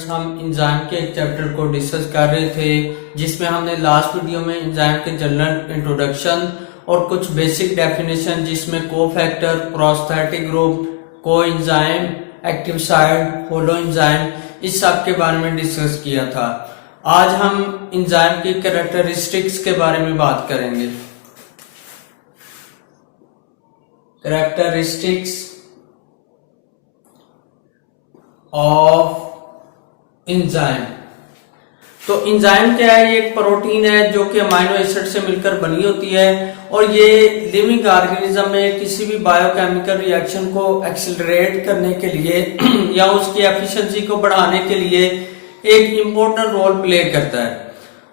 Students, हम enzyme के एक चैप्टर को डिस्कस कर रहे थे जिसमें हमने लास्ट वीडियो में एंजाइम के जनरल इंट्रोडक्शन और कुछ बेसिक डेफिनेशन जिसमें cofactor, prosthetic group, coenzyme, active site, holo enzyme, इस सब के बारे में डिस्कस किया था। आज हम एंजाइम की कैरेक्टरिस्टिक्स के बारे में बात करेंगे। Characteristics of enzyme. तो एंजाइम क्या है? ये एक प्रोटीन है जो कि अमाइनो एसिड से मिलकर बनी होती है और ये लिविंग ऑर्गेनिज्म में किसी भी बायोकेमिकल रिएक्शन को एक्सेलरेट करने के लिए या उसकी एफिशिएंसी को बढ़ाने के लिए एक इम्पोर्टेंट रोल प्ले करता है।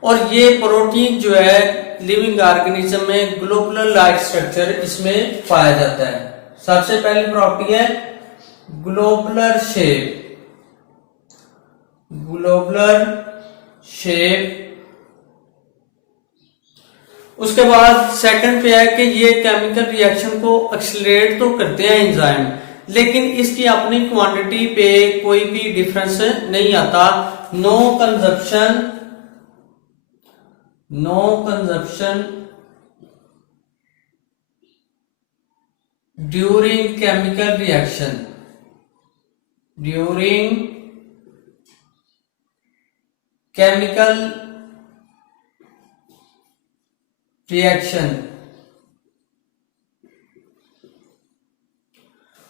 और ये प्रोटीन जो है लिविंग ऑर्गेनिज्म में ग्लोबुलर लाइक स्ट्रक्चर इसमें पाया जाता है। सबसे पहली प्रॉपर्टी है ग्लोबुलर शेप। Globular shape. उसके बाद सेकंड पे है कि ये केमिकल रिएक्शन को एक्सेलरेट तो करते हैं एंजाइम, लेकिन इसकी अपनी क्वांटिटी पे कोई भी डिफरेंस नहीं आता। No consumption during chemical reaction.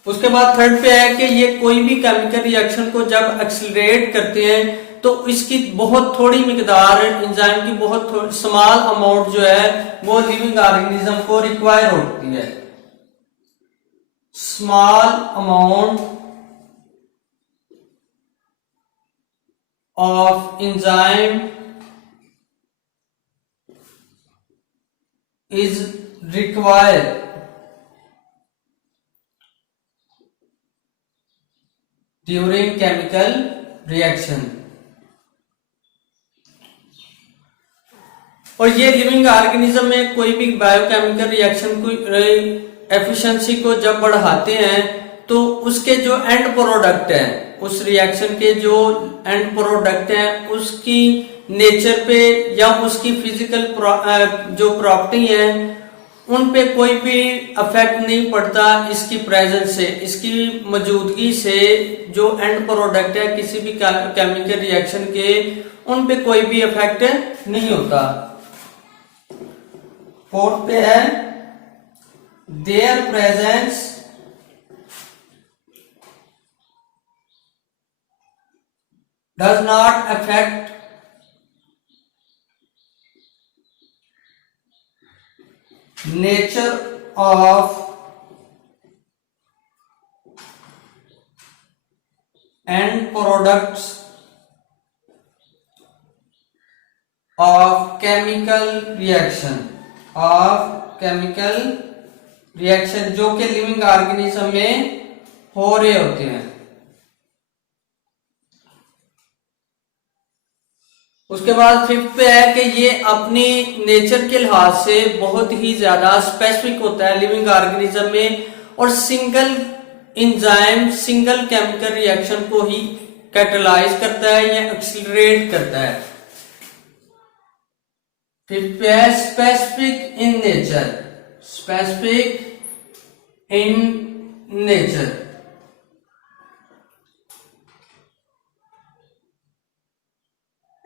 उसके बाद थर्ड पे है कि ये कोई भी केमिकल रिएक्शन को जब एक्सेलरेट करते हैं तो इसकी बहुत थोड़ी मिकदार एंजाइम की बहुत स्मॉल अमाउंट जो है वो लिविंग ऑर्गेनिज्म को रिक्वायर होती है। Small amount of enzyme is required during chemical reaction। और ये लिविंग ऑर्गेनिज्म में कोई भी बायोकेमिकल रिएक्शन को एफिशिएंसी को जब बढ़ाते हैं तो उसके जो एंड प्रोडक्ट है, उस रिएक्शन के जो एंड प्रोडक्ट है उसकी नेचर पे या उसकी फिजिकल जो प्रॉपर्टी है उन पे कोई भी इफेक्ट नहीं पड़ता इसकी प्रेजेंस से, इसकी मौजूदगी से। जो एंड प्रोडक्ट है किसी भी केमिकल रिएक्शन के, उन पे कोई भी इफेक्ट नहीं होता। फोर्थ पे है there presence does not affect nature of end products of chemical reaction जो कि लिविंग ऑर्गेनिज्म में हो रहे होते हैं। उसके बाद फिफ्थ पे है कि ये अपनी नेचर के लिहाज से बहुत ही ज्यादा स्पेसिफिक होता है लिविंग ऑर्गेनिज्म में और single enzyme single chemical reaction को ही कैटेलाइज करता है या एक्सेलरेट करता है। फिफ्थ पे है स्पेसिफिक इन नेचर।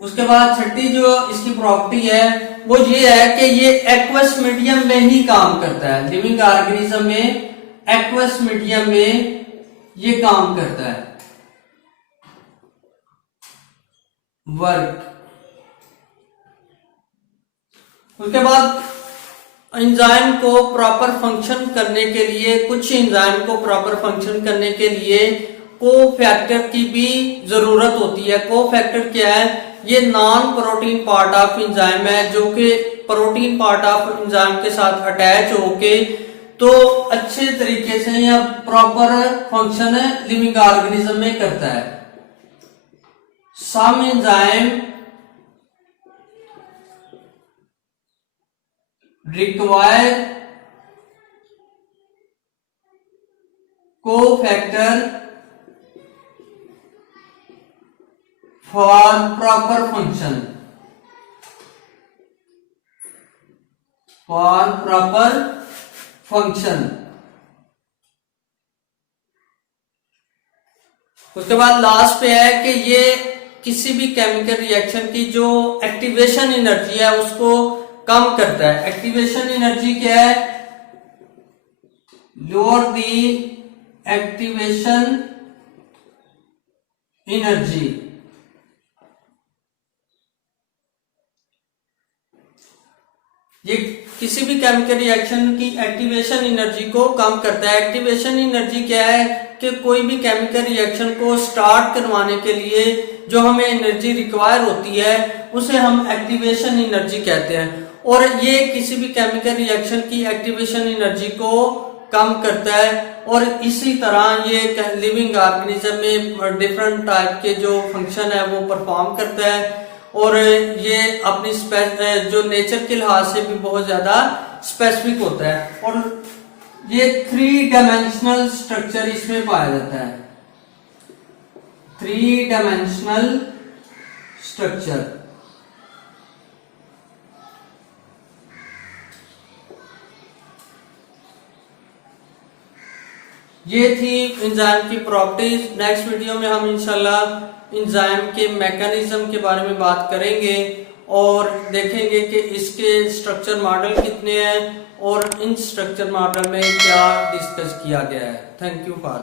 उसके बाद छठी जो इसकी प्रॉपर्टी है वो ये है कि ये एक्वस मीडियम में ही काम करता है। लिविंग ऑर्गेनिज्म में एक्वस मीडियम में ये काम करता है, वर्क। उसके बाद एंजाइम को प्रॉपर फंक्शन करने के लिए, कुछ एंजाइम को प्रॉपर फंक्शन करने के लिए कोफैक्टर की भी जरूरत होती है। कोफैक्टर क्या है? ये non protein part of enzyme है जो कि प्रोटीन पार्ट ऑफ एंजाइम के साथ अटैच होके तो अच्छे तरीके से या प्रॉपर फंक्शन लिविंग ऑर्गेनिज्म में करता है। Some enzyme require cofactor for proper function, for proper function. उसके बाद लास्ट पे है कि ये किसी भी केमिकल रिएक्शन की जो एक्टिवेशन एनर्जी है उसको कम करता है। एक्टिवेशन एनर्जी क्या है? लोअर दी एक्टिवेशन एनर्जी। ये किसी भी केमिकल रिएक्शन की एक्टिवेशन एनर्जी को कम करता है। एक्टिवेशन एनर्जी क्या है कि कोई भी केमिकल रिएक्शन को स्टार्ट करवाने के लिए जो हमें एनर्जी रिक्वायर होती है उसे हम एक्टिवेशन एनर्जी कहते हैं। और ये किसी भी केमिकल रिएक्शन की एक्टिवेशन एनर्जी को कम करता है। और इसी तरह ये लिविंग ऑर्गेनिज्म में डिफरेंट टाइप के जो फंक्शन है वो परफॉर्म करता है। और ये अपनी जो नेचर के लिहाज से भी बहुत ज्यादा स्पेसिफिक होता है। और ये 3 डायमेंशनल स्ट्रक्चर इसमें पाया जाता है। 3 डायमेंशनल स्ट्रक्चर। ये थी एंजाइम की प्रॉपर्टीज। नेक्स्ट वीडियो में हम इंशाल्लाह एंजाइम के मैकेनिज्म के बारे में बात करेंगे और देखेंगे कि इसके स्ट्रक्चर मॉडल कितने हैं और इन स्ट्रक्चर मॉडल में क्या डिस्कस किया गया है। Thank you for